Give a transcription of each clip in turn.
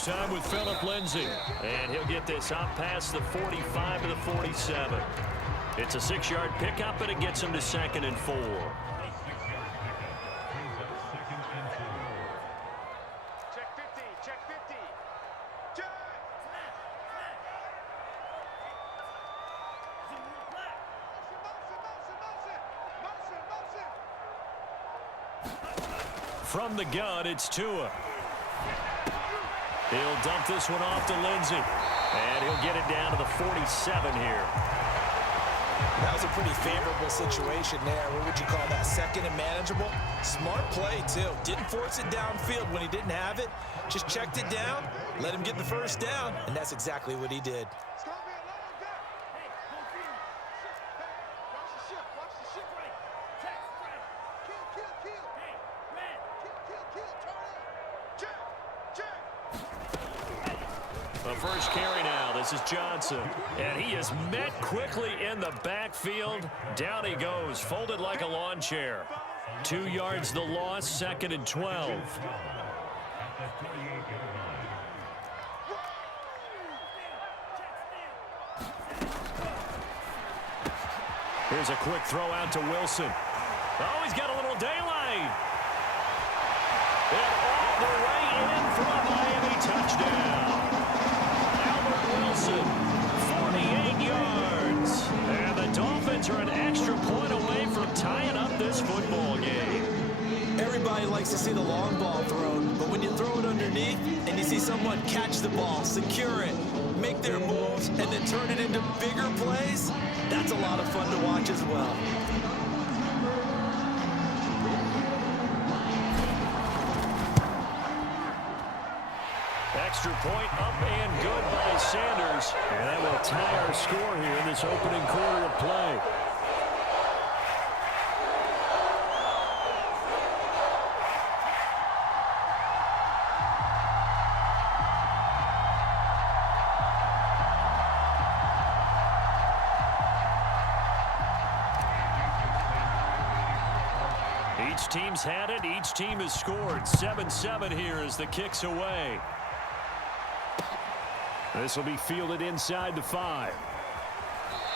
this time with Phillip Lindsay. And he'll get this up past the 45 to the 47. It's a 6-yard pickup, and it gets him to 2nd and 4. From the gun, it's Tua. He'll dump this one off to Lindsay. And he'll get it down to the 47 here. That was a pretty favorable situation there. What would you call that? 2nd and manageable? Smart play, too. Didn't force it downfield when he didn't have it. Just checked it down, let him get the first down, and that's exactly what he did. The first carry now. This is Johnson. And he is met quickly in the backfield. Down he goes, folded like a lawn chair. 2 yards the loss, 2nd and 12. Here's a quick throw out to Wilson. Oh, he's got a little daylight. And all the way in for a Miami touchdown. Wilson, 48 yards. And the Dolphins are an extra point away from tying up this football game. Everybody likes to see the long ball thrown, but when you throw it underneath and you see someone catch the ball, secure it, make their moves, and then turn it into bigger plays, that's a lot of fun to watch as well. Extra point up and good by Sanders. And that will tie our score here in this opening quarter of play. Each team's had it. Each team has scored. 7-7 here as the kick's away. This will be fielded inside the 5.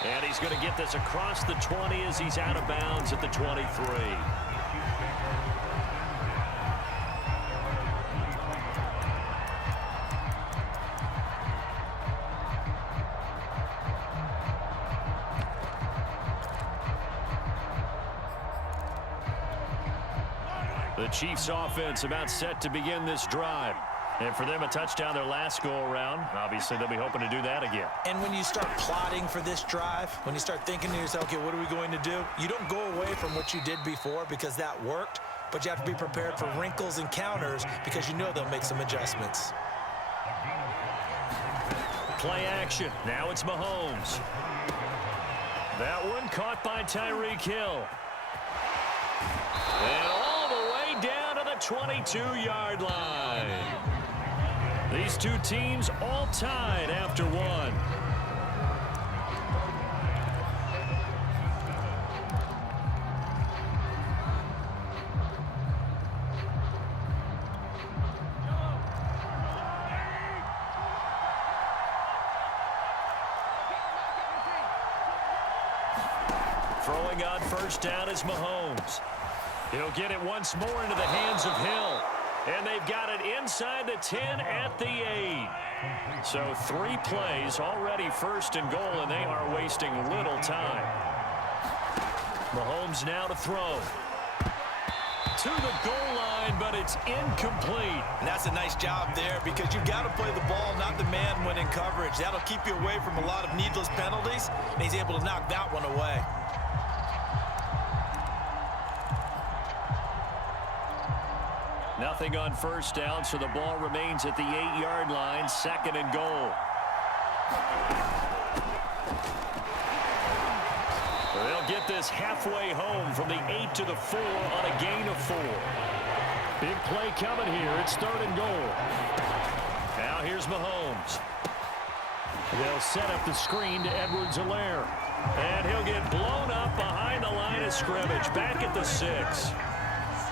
And he's going to get this across the 20 as he's out of bounds at the 23. The Chiefs offense about set to begin this drive. And for them, a touchdown their last go-around. Obviously, they'll be hoping to do that again. And when you start plotting for this drive, when you start thinking to yourself, okay, what are we going to do? You don't go away from what you did before because that worked, but you have to be prepared for wrinkles and counters because you know they'll make some adjustments. Play action. Now it's Mahomes. That one caught by Tyreek Hill. And all the way down to the 22-yard line. These two teams all tied after one. Throwing on first down is Mahomes. He'll get it once more into the hands of Hill. And they've got it inside the 10 at the 8. So 3 plays already first and goal, and they are wasting little time. Mahomes now to throw. To the goal line, but it's incomplete. And that's a nice job there because you've got to play the ball, not the man when in coverage. That'll keep you away from a lot of needless penalties, and he's able to knock that one away. Nothing on first down, so the ball remains at the 8-yard line, 2nd and goal. They'll get this halfway home from the 8 to the 4 on a gain of 4. Big play coming here. It's 3rd and goal. Now here's Mahomes. They'll set up the screen to Edwards-Helaire. And he'll get blown up behind the line of scrimmage, back at the 6.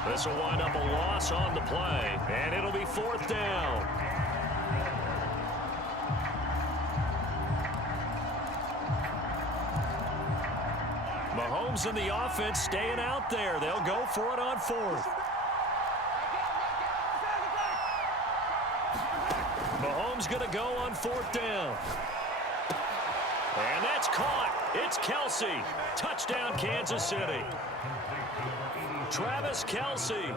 This will wind up a loss on the play, and it'll be 4th down. Mahomes and the offense staying out there. They'll go for it on fourth. Mahomes going to go on fourth down. And that's caught. It's Kelsey. Touchdown, Kansas City. Travis Kelsey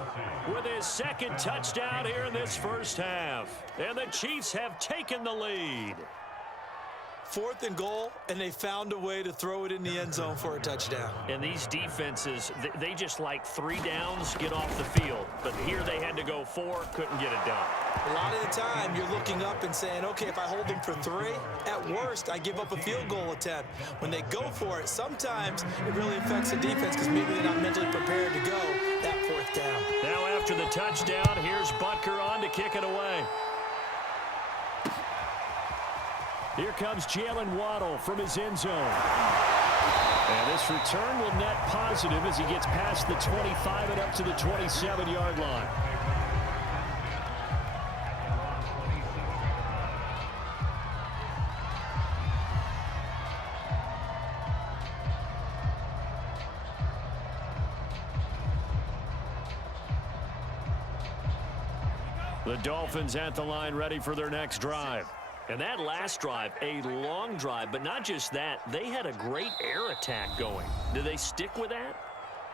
with his second touchdown here in this first half. And the Chiefs have taken the lead. 4th and goal, and they found a way to throw it in the end zone for a touchdown. And these defenses, they just like 3 downs, get off the field. But here they had to go 4, couldn't get it done. A lot of the time, you're looking up and saying, okay, if I hold them for 3, at worst, I give up a field goal attempt. When they go for it, sometimes it really affects the defense because maybe they're not mentally prepared to go that 4th down. Now after the touchdown, here's Butker on to kick it away. Here comes Jalen Waddle from his end zone. And this return will net positive as he gets past the 25 and up to the 27-yard line. The Dolphins at the line ready for their next drive. And that last drive, a long drive, but not just that, they had a great air attack going. Do they stick with that?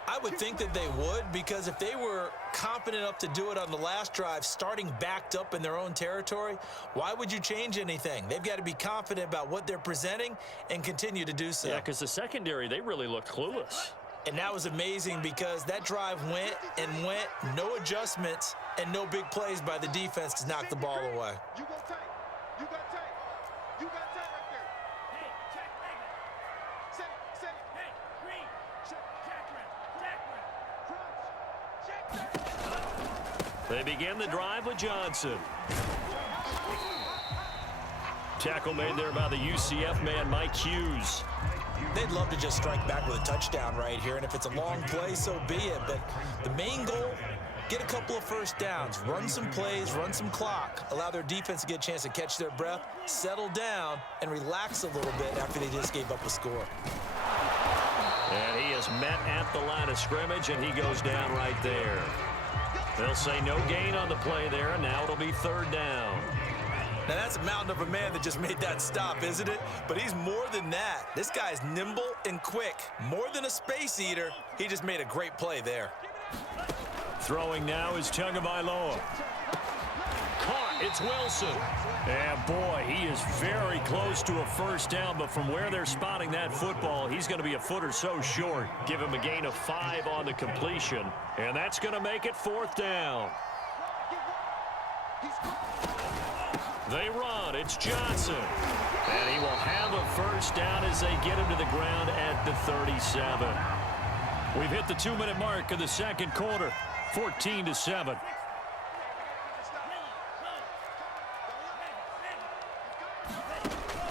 I would think that they would, because if they were confident enough to do it on the last drive, starting backed up in their own territory, why would you change anything? They've got to be confident about what they're presenting and continue to do so. Yeah, because the secondary, they really looked clueless. And that was amazing because that drive went and went, no adjustments and no big plays by the defense to knock the ball away. You go tight. You got tight. You got tight right there. Hey, check, hey. Say, hey, green. Check, They begin the drive with Johnson. Tackle made there by the UCF man, Mike Hughes. They'd love to just strike back with a touchdown right here, and if it's a long play, so be it. But the main goal, get a couple of first downs, run some plays, run some clock, allow their defense to get a chance to catch their breath, settle down, and relax a little bit after they just gave up a score. And he is met at the line of scrimmage, and he goes down right there. They'll say no gain on the play there, and now it'll be 3rd down. Now, that's a mountain of a man that just made that stop, isn't it? But he's more than that. This guy's nimble and quick. More than a space eater, he just made a great play there. Throwing now is Tagovailoa. Caught, it's Wilson. And boy, he is very close to a first down, but from where they're spotting that football, he's going to be a foot or so short. Give him a gain of 5 on the completion, and that's going to make it 4th down. They run. It's Johnson. And he will have a first down as they get him to the ground at the 37. We've hit the 2-minute mark of the second quarter. 14-7.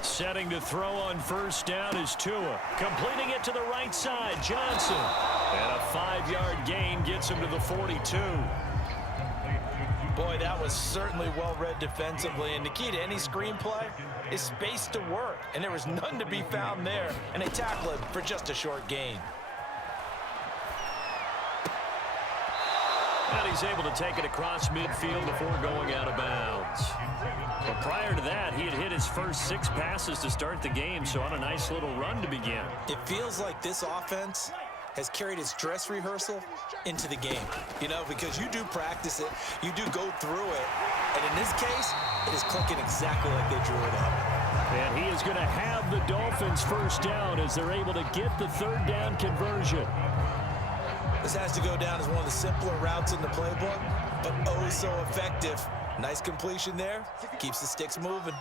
Setting to throw on first down is Tua. Completing it to the right side, Johnson. And a 5-yard gain gets him to the 42. Boy, that was certainly well-read defensively, and the key to any screenplay is space to work, and there was none to be found there, and they tackle him for just a short gain. And he's able to take it across midfield before going out of bounds. But prior to that, he had hit his first 6 passes to start the game, so on a nice little run to begin. It feels like this offense has carried its dress rehearsal into the game, you know, because you do practice it, you do go through it, and in this case, it is clicking exactly like they drew it up. And he is going to have the Dolphins first down as they're able to get the 3rd down conversion. This has to go down as one of the simpler routes in the playbook, but oh so effective. Nice completion there, keeps the sticks moving.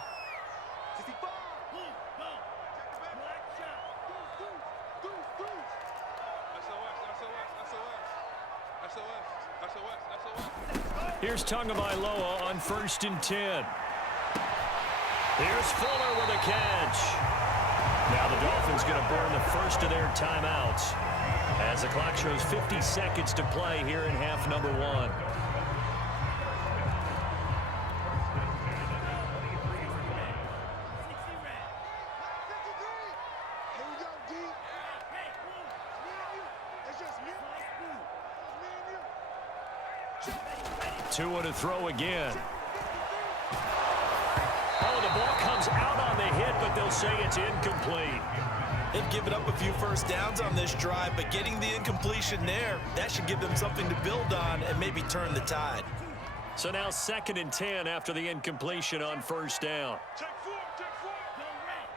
Here's Tagovailoa on 1st and 10. Here's Fuller with a catch. Now the Dolphins going to burn the first of their timeouts as the clock shows 50 seconds to play here in half number 1. Two to throw again. Oh, the ball comes out on the hit, but they'll say it's incomplete. They've given up a few first downs on this drive, but getting the incompletion there, that should give them something to build on and maybe turn the tide. So now 2nd and 10 after the incompletion on first down. Check four, check four. Go red.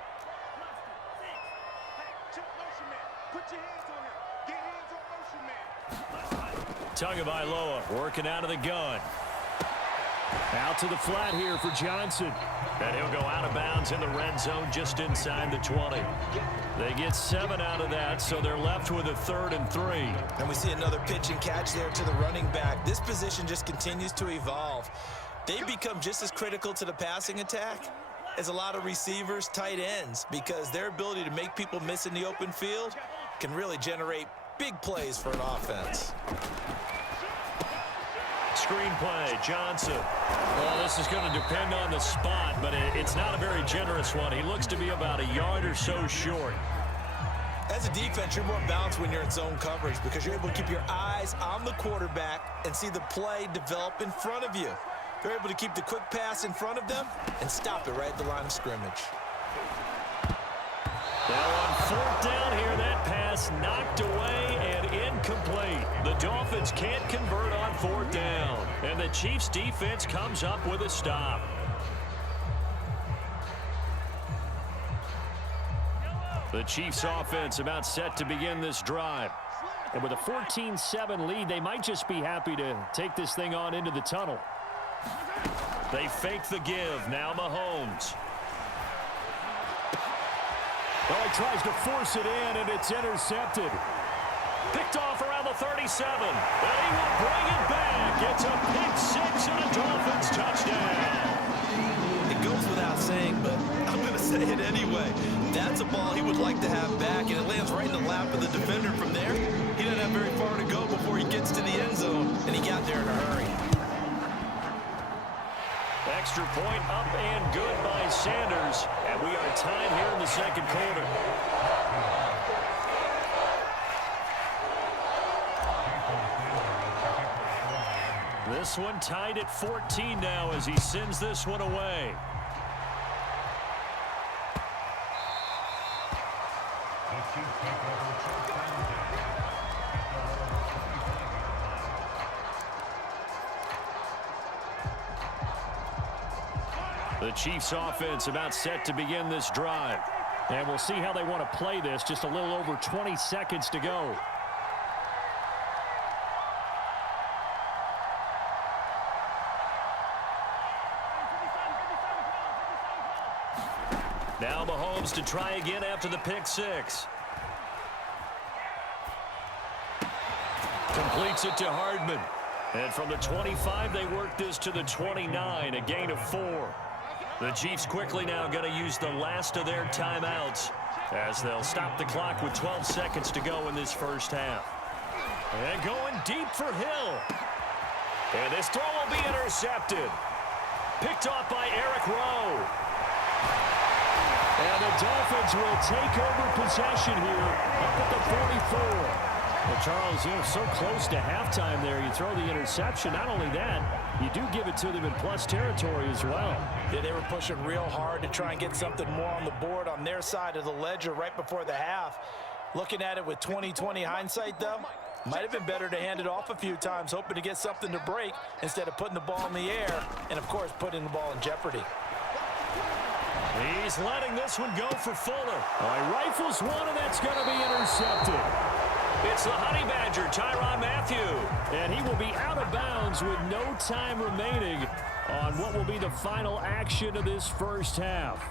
Check motion man. Put your hands on him. Get hands on motion man. Tagovailoa working out of the gun. Out to the flat here for Johnson. And he'll go out of bounds in the red zone just inside the 20. They get 7 out of that, so they're left with a 3rd and 3. And we see another pitch and catch there to the running back. This position just continues to evolve. They become just as critical to the passing attack as a lot of receivers, tight ends, because their ability to make people miss in the open field can really generate big plays for an offense. Screenplay, Johnson. Well, this is going to depend on the spot, but it's not a very generous one. He looks to be about a yard or so short. As a defense, you're more balanced when you're in zone coverage because you're able to keep your eyes on the quarterback and see the play develop in front of you. They're able to keep the quick pass in front of them and stop it right at the line of scrimmage. Now on 4th down here, that pass knocked away and incomplete. The Dolphins can't convert on 4th down, and the Chiefs' defense comes up with a stop. The Chiefs' offense about set to begin this drive. And with a 14-7 lead, they might just be happy to take this thing on into the tunnel. They fake the give. Now Mahomes. Oh, he tries to force it in, and it's intercepted. Picked off around the 37. And he will bring it back. It's a pick six and a Dolphins touchdown. It goes without saying, but I'm going to say it anyway. That's a ball he would like to have back, and it lands right in the lap of the defender from there. He doesn't have very far to go before he gets to the end zone, and he got there in a hurry. Extra point up and good by Sanders. And we are tied here in the 2nd quarter. This one tied at 14 now as he sends this one away. The Chiefs offense about set to begin this drive. And we'll see how they want to play this. Just a little over 20 seconds to go. Now Mahomes to try again after the pick six. Completes it to Hardman. And from the 25, they work this to the 29, a gain of 4. The Chiefs quickly now going to use the last of their timeouts as they'll stop the clock with 12 seconds to go in this first half. And going deep for Hill. And this throw will be intercepted. Picked off by Eric Rowe. And the Dolphins will take over possession here up at the 44. Well, Charles, you're so close to halftime there. You throw the interception. Not only that, you do give it to them in plus territory as well. Yeah, they were pushing real hard to try and get something more on the board on their side of the ledger right before the half. Looking at it with 20/20 hindsight, though, might have been better to hand it off a few times, hoping to get something to break instead of putting the ball in the air and, of course, putting the ball in jeopardy. He's letting this one go for Fuller. He rifles one, and that's going to be intercepted. It's the Honey Badger, Tyrann Mathieu. And he will be out of bounds with no time remaining on what will be the final action of this first half.